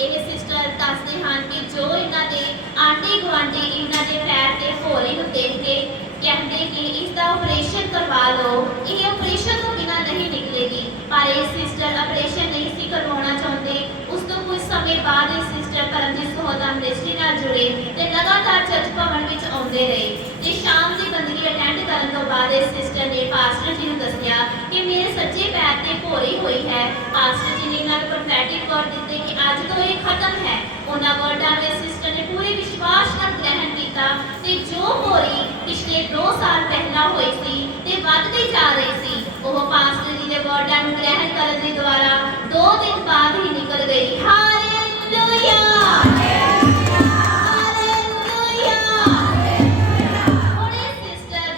ਇਹ ਸਿਸਟਰ ਦੱਸਦੇ ਹਨ ਕਿ ਜੋ ਇਹਨਾਂ ਦੇ ਆਂਢੀ ਗੁਆਂਢੀ ਇਹਨਾਂ ਦੇ ਪੈਰ ਤੇ ਭੋਰੀ ਨੂੰ ਦੇਖ ਕੇ ਕਹਿੰਦੇ ਕਿ ਇਸ ਦਾ ਆਪਰੇਸ਼ਨ ਕਰਵਾ ਲਓ। ਇਹ ਆਪਰੇਸ਼ਨ ਤੋਂ ਬਿਨਾਂ ਨਹੀਂ ਨਿਕਲੇਗੀ। ਪਰ ਇਹ ਸਿਸਟਰ ਆਪਰੇਸ਼ਨ ਨਹੀਂ ਸੀ ਕਰਵਾਉਣਾ ਚਾਹੁੰਦੇ। ਉਸ ਤੋਂ ਕੁਝ ਸਮੇਂ ਬਾਅਦ ਇਹ ਸਿਸਟਰ ਪਰਮਜੀਤ ਸਹੋਦਾ ਮਿਨਿਸਟਰੀ ਨਾਲ ਜੁੜੇ ਤੇ ਲਗਾਤਾਰ ਚਰਚ ਭਵਨ ਵਿੱਚ ਆਉਂਦੇ ਰਹੇ ਤੇ ਸ਼ਾਮ ਦੀ ਬੰਦਗੀ ਅਟੈਂਡ ਕਰਨ ਤੋਂ ਬਾਅਦ ਇਹ ਸਿਸਟਰ ਨੇ ਪਾਸਟਰ ਜੀ ਨੂੰ ਦੱਸਿਆ ਕਿ ਮੇਰੇ ਸੱਜੇ ਪੈਰ ਤੇ ਭੋਰੀ ਹੋਈ ਹੈ। ਪਾਸਟਰ ਪ੍ਰੋਫੈਟਿਕ ਦਿੱਤੇ ਕਿ ਅੱਜ ਤੋਂ ਇਹ ਖਤਮ ਹੈ। ਉਹਨਾਂ ਵਰਡਾਂ ਨੂੰ ਸਿਸਟਰ ਨੇ ਪੂਰੇ ਵਿਸ਼ਵਾਸ ਨਾਲ ਗ੍ਰਹਿਣ ਕੀਤਾ ਤੇ ਜੋ ਭੋਰੀ ਪਿਛਲੇ 2 ਸਾਲ ਪਹਿਲਾਂ ਹੋਈ ਸੀ ਤੇ ਵੱਧਦੀ ਜਾ ਰਹੀ ਸੀ, ਉਹ ਪਾਸਟਰ ਜੀ ਦੇ ਵਰਡਾਂ ਨੂੰ ਗ੍ਰਹਿਣ ਕਰਨ ਦੇ ਦੁਆਰਾ 2 ਦਿਨ ਬਾਅਦ ਹੀ ਨਿਕਲ ਗਈ। ਹਾਲੇਲੂਇਆ!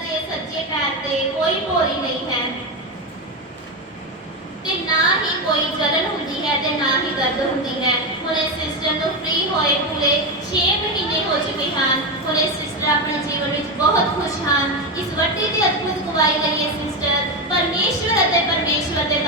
ਦੇ ਸੱਜੇ ਪੈਰ ਤੇ ਕੋਈ ਭੋਰੀ ਨਹੀਂ ਹੈ ਤੇ ਨਾ ਹੀ ਕੋਈ ਜਲਨ ਹੁੰਦੀ ਹੈ ਤੇ ਨਾ ਹੀ ਦਰਦ ਹੁੰਦੀ ਹੈ। ਹੁਣ ਇਸ ਸਿਸਟਰ ਨੂੰ ਫ੍ਰੀ ਹੋਏ ਪੂਰੇ 6 ਮਹੀਨੇ ਹੋ ਚੁੱਕੇ ਹਨ। ਹੁਣ ਇਹ ਸਿਸਟਰ ਆਪਣੇ ਜੀਵਨ ਵਿੱਚ ਬਹੁਤ ਖੁਸ਼ ਹਨ। ਇਸ ਵੱਡੀ ਤੇ ਅਦਭੁਤ ਗਵਾਈ ਲਈ ਇਹ ਸਿਸਟਰ ਪਰਮੇਸ਼ਵਰ ਅਤੇ ਪਰਮੇਸ਼ਵਰ ਦੇ